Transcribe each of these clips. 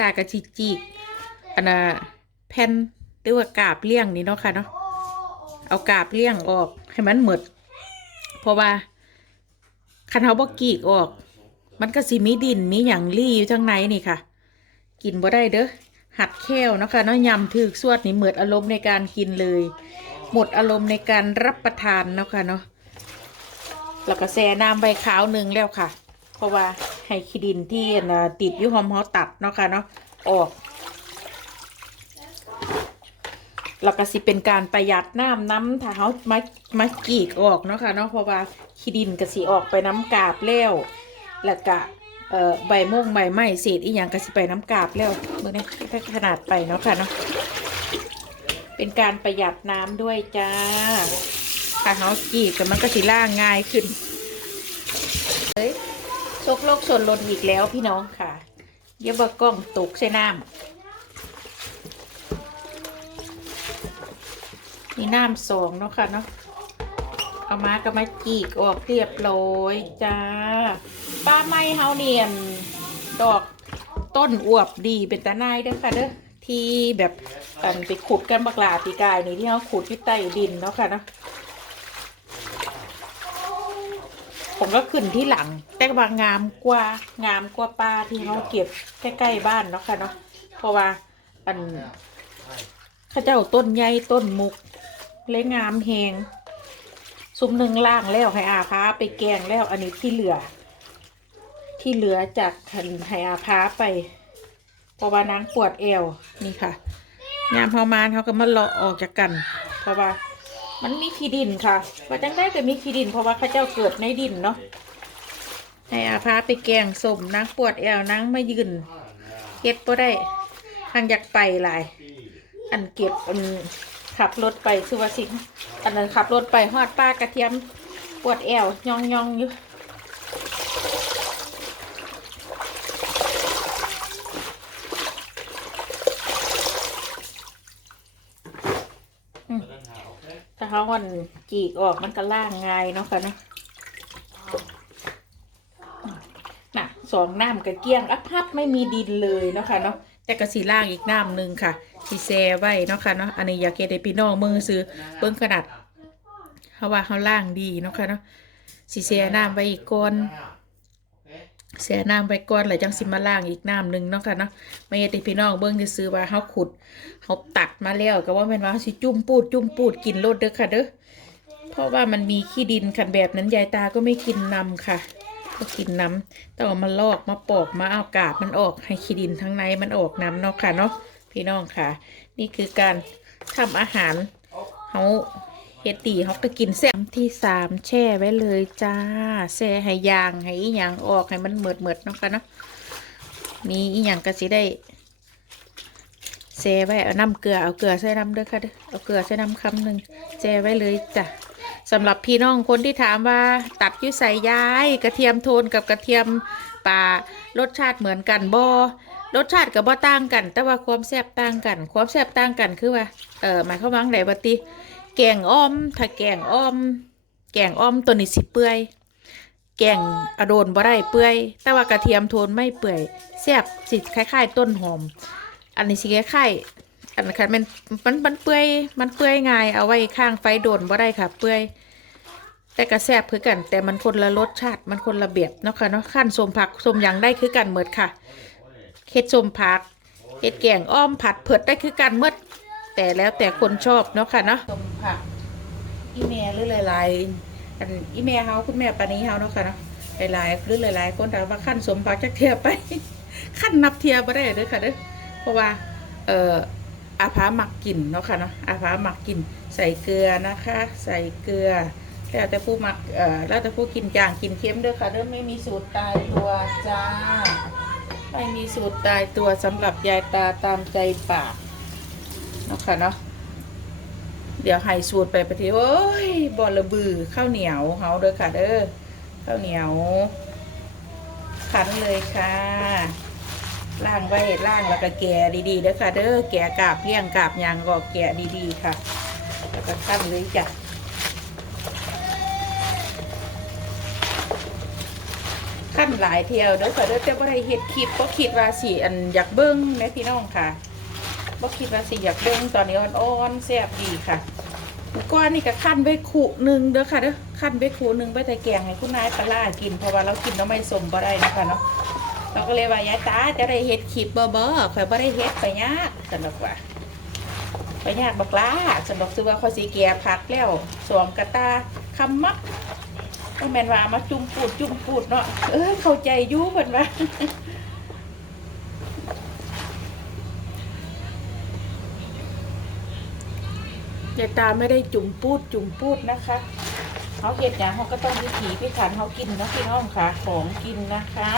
ตากระจิจีกอันน่ะแผ่นหรือว่ากาบเลี่ยงนี่เนาะค่ะเนาะเอากาบเลี่ยงออกให้มันหมด เพราะว่าคันเฮาบ่กรีกออก มันก็สิมีดินมีหยังรี่อยู่ทั้งในนี่ค่ะ กินบ่ได้เด้อหัดแค้วนะคะเนาะยำถึกสวดนี่หมดอารมณ์ในการกินเลย หมดอารมณ์ในการรับประทานเนาะค่ะเนาะแล้วก็แช่น้ำใบขาวหนึ่งแล้วค่ะ เพราะว่า ให้ขี้ดินที่น่ะติดอยู่หอมเขาตัดเนาะค่ะเนาะออกแล้วก็สิเป็นการประหยัดน้ำน้ำถ้าเขามามากรีกออกเนาะค่ะเนาะเพราะว่าขี้ดินก็สิออกไปน้ำกาบแล้วแล้วก็เอ่อใบม่วงใบไม้เศษอีหยังก็สิไปน้ำกาบแล้วเมื่อนี้ขนาดไปเนาะค่ะเนาะเป็นการประหยัดน้ำด้วยจ้าถ้าเขากรีกก็มันก็สิล่างง่ายขึ้นเฮ้ย โชคโลกส่วนลนอีกแล้วพี่น้องค่ะ เยาบกล้องตกใส่น้ำนี่น้ำสองเนาะค่ะเนาะเอามาก็มาจีกออกเรียบร้อยจ้าป้าไม้เฮาเนียนดอกต้นอวบดีเป็นตาหนายเด้อค่ะเด้อที่แบบอันไปขุดกันบักลาปีกายนี่ที่เขาขุดที่ใต้ดินเนาะค่ะเนาะ ผมก็ขึ้นที่หลัง แต่ว่างามกว่างามกว่าป้าที่เขาเก็บใกล้ๆบ้านเนาะค่ะเนาะเพราะว่าอันข้าเจ้าต้นใหญ่ต้นมุกเล็งามแหงซุ้มหนึ่งล่างแล้วให้อาพาไปแกงแล้ว อันนี้ที่เหลือ ที่เหลือจากหันให้อาพาไปเพราะว่านางปวดเอวนี่ค่ะยามเฮามานเขาก็มาเลาะออกจากกัน เพราะว่า มันมีขี้ดินค่ะว่าจังได้ก็มีขี้ดิน เพราะว่าข้าเจ้าเกิดในดินเนาะให้อาพาไปแกงสมนางปวดเอวนางไม่ยืนเก็บก็ได้ทางอยากไปหลาย อันเก็บอันขับรถไปสุวสิงอันนั้นขับรถไปหอดป้ากระเทียมปวดแอวยองยองอยู่อืมถ้า เขาวันจีกออกมันก็ล่างง่ายเนาะค่ะเนาะน่ะสองน้ำกระเกี้ยงอัพพับไม่มีดินเลยเนาะค่ะเนาะแต่กระสีล่างอีกน้ำหนึ่งค่ะสีแซไว้เนาะค่ะเนาะอันนี้อยากเกดพี่น้องมือซื้อเบิ้งขนาดเขาว่าเขาล่างดีเนาะค่ะเนาะสีแซน้ำไว้อีกก้อน แช่น้ำไว้ก้อนแล้วจังสิมาล่างอีกน้ำหนึ่งเนาะค่ะเนาะไม่ใช่พี่น้องเบิ้งจะซื้อว่าเขาขุดเขาตัดมาแล้วก็ว่าแม่นว่าสิจุ่มปูดจุ่มปูดกินรดเด้อค่ะเด้อเพราะว่ามันมีขี้ดินคันแบบนั้นยายตาก็ไม่กินนำค่ะก็กินน้ำต้องเอามาลอกมาปอกมาเอากาบมันออกให้ขี้ดินทั้งในมันออกน้ำเนาะค่ะเนาะพี่น้องค่ะ นี่คือการทำอาหารเขา เฮดตีเขาก็กินแซ่บที่สามแช่ไว้เลยจ้าแช่ให้ยางให้อีหยังออกให้มันเหมิดเหมิดเนาะค่ะเนาะมีอีหยังก็สิได้แช่ไว้เอาน้ำเกลือเอาเกลือใส่น้ำด้อค่ะเด้อเอาเกลือใส่น้ำคำหนึ่งแช่ไว้เลยจ้ะสำหรับพี่น้องคนที่ถามว่าตัดอยุ่ใส่ย้าย กระเทียมโทนกับกระเทียมป่ารสชาติเหมือนกันบ่รสชาติกับบ่ต่างกัน แต่ว่าความแซ่บต่างกัน ความแซ่บต่างกันคือว่าเออหมายความว่าไงบัติ แกงอ้อม ถ้าแกงอ้อม แกงอ้อมตัวนี้สิเปื่อย แกงอโดนบ่ได้เปื่อย แต่ว่ากระเทียมโทนไม่เปื่อยแซ่บสิคล้าย ๆ ต้นหอม อันนี้สิคล้ายๆอันนั้นมันมันมันเปื่อย มันเปื่อยง่าย เอาไว้ข้างไฟโดนบ่ได้ค่ะ เปื่อย แต่กระแซบคือกัน แต่มันคนละรสชาติ มันคนละแบบเนาะค่ะเนาะขั้นสมผักสมยังได้คือกันเมดค่ะเฮ็ดสมผักเฮ็ดแกงอ้อมผัดเผือดได้คือกันเมด แต่แล้วแต่คนชอบเนาะค่ะเนาะสมผักอีเมลหรือหลายๆอันอีเมลเฮาคุณแม่ปานี้เฮาเนาะค่ะเนาะหลายๆหรือหลายๆคนถามว่าขั้นสมผักจักเทียไป ขั้นนับเทียบ่ได้เด้อค่ะเด้อเพราะว่าเอ่ออาภาหมักกินเนาะค่ะเนาะอาภาหมักกินใส่เกลือนะคะ ใส่เกลือแล้วแต่ผู้มักเอ่อแล้วแต่ผู้กินจางกินเค็มเด้อค่ะเด้อไม่มีสูตรตายตัวจ้าไม่มีสูตรตายตัวสำหรับยายตาตามใจปาก เนาะค่ะเนาะเดี๋ยวให้สูตรไปปฏิโอ้ยบอระบือข้าวเหนียวเฮาเด้อค่ะเด้อข้าวเหนียวคั้นเลยค่ะล่างไว้ล่างแล้วก็แก่ดีๆเด้อค่ะเด้อแก่กาบเลี้ยงกาบยางก็แก่ดีๆค่ะ แล้วก็คั้นเลยจ้ะขั้นหลายเที่ยวเด้อค่ะเด้อแต่บ่ได้เฮ็ดคลิปบ่คิดว่าสิอันอยากเบิ่งแม่พี่น้องค่ะ บ่คิดว่าสิอยากเบิ่งตอนนี้อ่อนๆแซ่บดีค่ะก้อนนี่ก็ขั้นไว้ขู่หนึ่งเด้อค่ะเด้อขั้นไว้ขู่หนึ่งไว้แต่แกงให้คุณนายปลาร้ากินเพราะว่าเรากินน้ำไม่สมบ่ได้นะคะเนาะเราก็เลยว่ายายตาจะได้เฮ็ดคลิปบ่บ่ข่อยบ่ได้เฮ็ดไปยากสนุกว่าไปยากบักล้าสนุกซื้อว่าข้อยสีเกียพักแล้วสวมกระตาคำมักก็แม่นว่ามาจุ่มปูดจุ่มปูดเนาะเออเข้าใจยู่เพิ่นว่า ยายตาไม่ได้จุ่มปูดจุ่มปูดนะคะเขาเห็ดอย่างเขาก็ต้องพิถีพิถันเขากินนะพี่น้องค่ะของกินนะคะ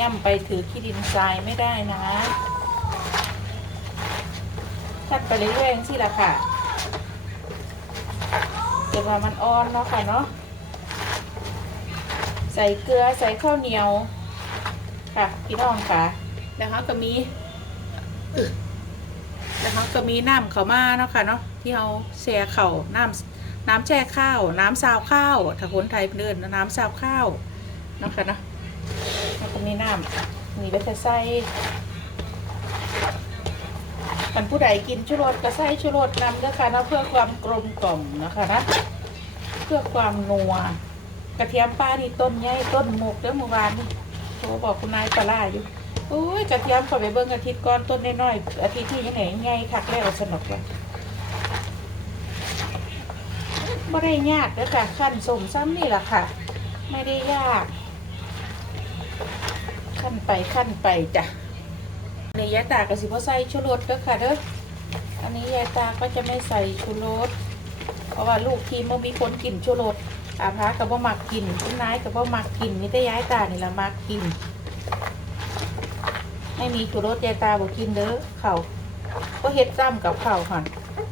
ย่ำไปถือขี้ดินทรายไม่ได้นะชัดไปเรื่อยๆสิละค่ะจนว่ามันอ่อนเนาะค่ะเนาะใส่เกลือใส่ข้าวเหนียว ค่ะ พี่น้องค่ะ แล้วเขาก็มี แล้วเขาก็มีน้ำเขามาเนาะค่ะเนาะที่เขาแช่เข่าน้ำน้ำแช่ข้าว น้ำซาวข้าวถ้าคนไทยเดินน้ำซาวข้าวเนาะค่ะเนาะแล้วก็มีน้ำมีเบสไส้มันผู้ใดกินชูรสก็ใส่ชูรสนำเด้อค่ะเนาะเพื่อความกลมกล่อมนะคะนะเพื่อความนัวกระเทียมป้านี่ต้นใหญ่ต้นหมกเด้อเมื่อวานนี่โทรบอกคุณนายปลาร้าอยู่ อุ้ยกระเทียมขอไปเบิ่งอาทิตย์ก่อนต้นน้อยๆอาทิตย์ที่ยังไหนไงคักแล้วสนุกเลยไม่ได้ยากเด้อค่ะขั้นสมซ้ำนี่แหละค่ะ ไม่ได้ยาก ขั้นไปขั้นไปจ้ะนนี้ยายตากับสิบ่ใส่ชูรสเด้อค่ะเด้ออันนี้ยายตาก็จะไม่ใส่ชูรสเพราะว่าลูกทีมมันมีคนกินชูรสอาภากับบ่มักกินคุณนายกับบ่มักกินมีแต่ยายตานี่ละมักกิน ไม่มีชูรสยายตาบอกกินเด้อเขาก็เฮ็ดจ้ำกับเขาค่ะ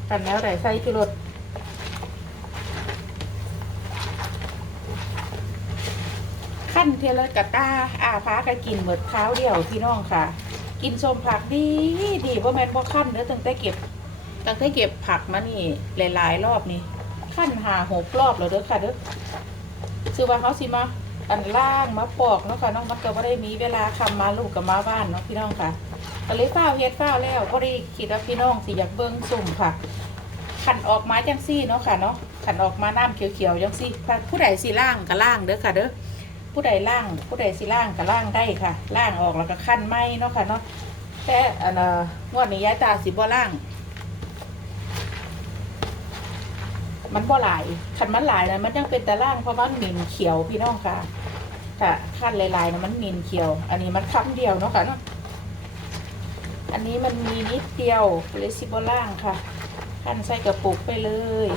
กันแล้วแต่ใส่ชูรสขั้นเทลกะตาอาพาก็กินเหมือนข้าเดียวพี่น้องค่ะ กินส้มผักดีดีว่าะแม่นบ่ขั้นเด้อตั้งแต่เก็บตั้งแต่เก็บผักมานี่หลาย ๆ รอบนี่ขั้นหาหกรอบแล้วเด้อค่ะเด้อซื้อว่าเขาสิมา อันล่างมาปอกเนาะค่ะน้องมันก็บ่ได้มีเวลาคำมาลูกกับมาบ้านเนาะพี่น้องค่ะก็เลยเฝ้าวเฮ็ดเฝ้าวแล้วก็ได้คิดว่าพี่น้องสิอยากเบิ่งสุ่มค่ะขันออกมาจังซี่เนาะค่ะเนาะขันออกมาน้ำเขียวๆจังซี่ผู้ใดสิล่างก็ล่างเด้อค่ะเด้อผู้ใดล่างผู้ใดสิล่างก็ล่างได้ค่ะล่างออกแล้วก็ขั้นไหมเนาะค่ะเนาะแต่อันเอ่องวดนี้ย้ายตาสิบ่ล่าง มันบ่หลายขันมันหลายนะมันยังเป็นแต่ล่างเพราะว่ามินเขียวพี่น้องค่ะค่ะขั้นลายๆนะมันมีนเขียว อันนี้มันคำเดียวเนาะค่ะเนาะอันนี้มันมีนิดเดียวเลยซิบล่างค่ะขั้นใส่กระปุกไปเลย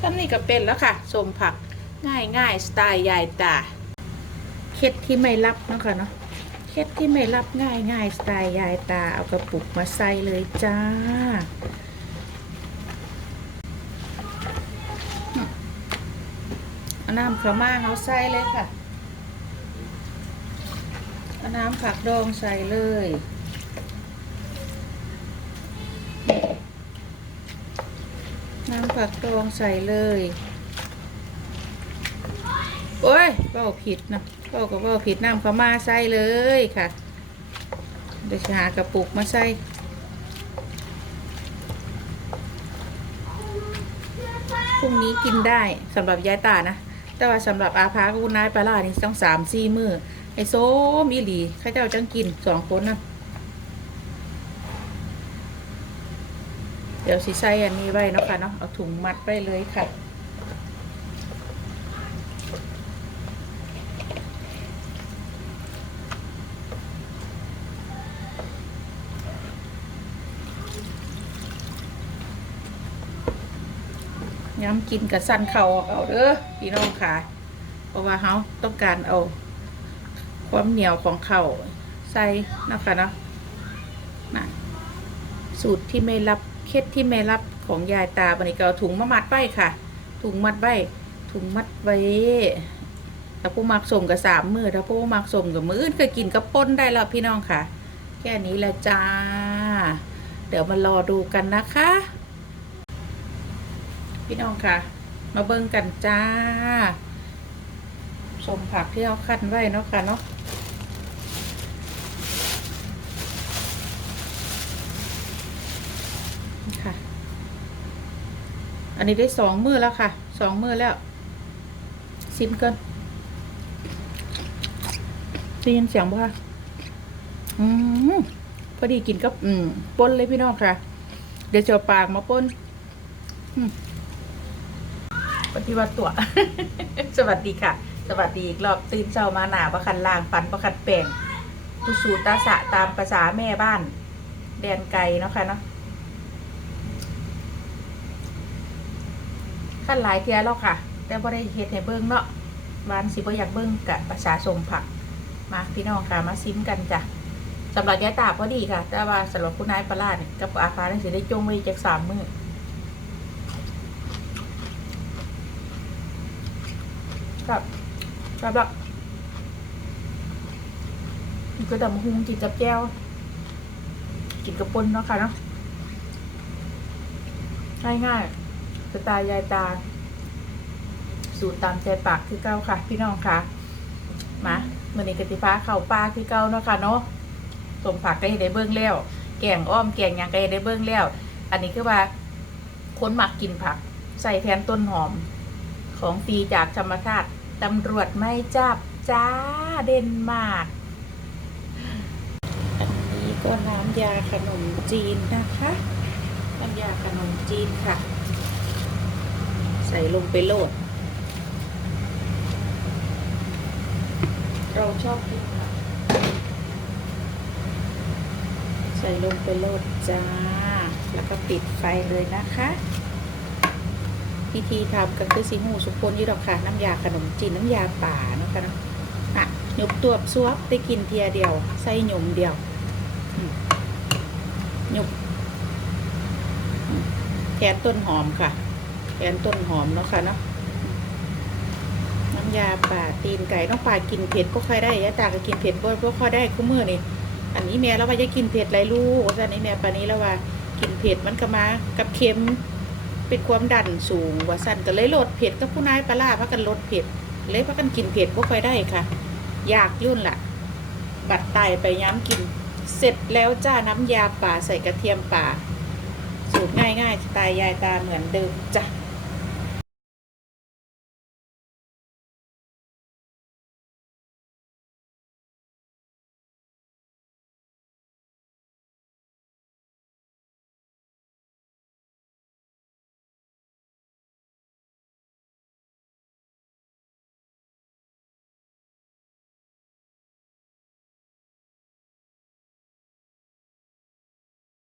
ทำนี่ก็เป็นแล้วค่ะสมผักง่ายง่ายๆสไตล์ยายตา เคล็ดที่ไม่รับนะค่ะเนาะเคล็ดที่ไม่รับง่ายง่ายสไตล์ยายตาเอากระปุกมาใส่เลยจ้าเอาน้ำขม่าเอาใส่เลยค่ะเอาน้ำผักดองใส่เลยน้ำผักดองใส่เลย โอ้ยเบาผิดนะ เบ้กับเบ้าผิดน้ำเขามาใส่เลยค่ะ เดี๋ยวจะหากระปุกมาใส่พรุ่งนี้กินได้สำหรับยายตานะ แต่ว่าสำหรับอาภากับคุณนายปลาล่านี่ต้องสามสี่มือไอโซมีหลีข้าเจ้าจังกินสองคนนะเดี๋ยวสิใส่อันนี้ไว้นะคะเนาะเอาถุงมัดไว้เลยค่ะ ย้ำกินกับสั้นเข่าออกเอาเด้อพี่น้องค่ะ เพราะว่าเขาต้องการเอา ความเหนียวของเข่าใส่นะคะเนาะนะสูตรที่ไม่รับเคล็ดที่ไม่รับของยายตาบันนี้ก็เอาถุงมามัดไว้ค่ะ ถุงมัดไว้ถุงมัดไว้ถ้าผู้มักส่งกับสามมือถ้าผู้มักส่งกับมืออื่นก็กินกับป้นได้แล้วพี่น้องค่ะ แค่นี้แหละจ้า เดี๋ยวมารอดูกันนะคะ พี่น้องค่ะ มาเบิ่งกันจ้าสมผักที่เราคั้นไว้เนาะค่ะเนาะค่ะ อันนี้ได้สองมือแล้วค่ะ สองมือแล้วซิมกันได้ยินเสียงบ่คะอืมพอดีกินกับ อืมป้นเลยพี่น้องค่ะ เดี๋ยวจะปากมาป้น อืม ปฏิวัติตัว สวัสดีค่ะ สวัสดีอีกรอบตื่นเช้ามาหนาประคันล่างปันประคันแปลงตุสูตาสะตามภาษาแม่บ้าน แดนไกลเนาะค่ะเนาะขั้นหลายเทียแล้วค่ะ แต่บ่ได้เฮ็ดให้เบิ่งเนาะวาอันสิบ่อยากเบิ่งกะภาษาสมผัก มาพี่น้องค่ะมาซิมกันจ้ะสำหรับยายตาพอดีค่ะ แต่ว่าสำหรับคุณนายปลาร้าเนี่ยกับอาคาเนี่ยสิได้จงไว้จากสามมือ ครับครับแล้วนี่ก็ดำหุงกินจับแก้ว กินกระปุนเนาะค่ะเนาะง่ายๆสไตล์ยายตา สูตรตามใจปากคือเก้าค่ะ พี่น้องค่ะ มาเมื่อนี้กติฟ้าเข่าปลาคือเก่าเนาะค่ะเนาะสมผักก็ให้ได้เบิ้องแล้วแกงอ้อมแกงหยังก็ให้ได้เบิ้องแล้ว อันนี้คือว่าคนหมักกินผัก ใส่แทนต้นหอม ของฟรีจากธรรมชาติตำรวจไม่จับจ้าเดนมากอันนี้ก็น้ำยาขนมจีนนะคะ น้ำยาขนมจีนค่ะ ใส่ลงไปโลด เราชอบกินค่ะ ใส่ลงไปโลดจ้า แล้วก็ปิดไฟเลยนะคะ พิธีทำก็คือสิหูสุกคนยี่ดอกค่ะ น้ำยาขนมจีนน้ำยาป่าเนาะคะเนาะอะหยบตัวซวบได้กินเทียเดียวใส่หยมเดียวหยบแทนต้นหอมค่ะแทนต้นหอมเนาะค่ะเนาะน้ำยาป่าตีนไก่น้องป่ากินเผ็ดก็ค่อยได้ยะตาก็กินเผ็ดก็ก็ค่อยได้คู่มือนี่อันนี้แม่แล้วว่าจะกินเผ็ดไรลูกอันนี้แม่ปานนี้แล้วว่ากินเผ็ดมันก็มากับเค็ม เป็นความดันสูงว่าสั่นก็เลยลดเผ็ดกับผู้นายปลาพักกันลดเผ็ดเลยพักกันกินเผ็ดก็ค่อยได้ค่ะ อยากยุ่นล่ะ บัดไตไปย้ำกิน เสร็จแล้วจ้าน้ำยาป่าใส่กระเทียมป่า สูตรง่ายๆตายยายตาเหมือนเดิมจ้ะ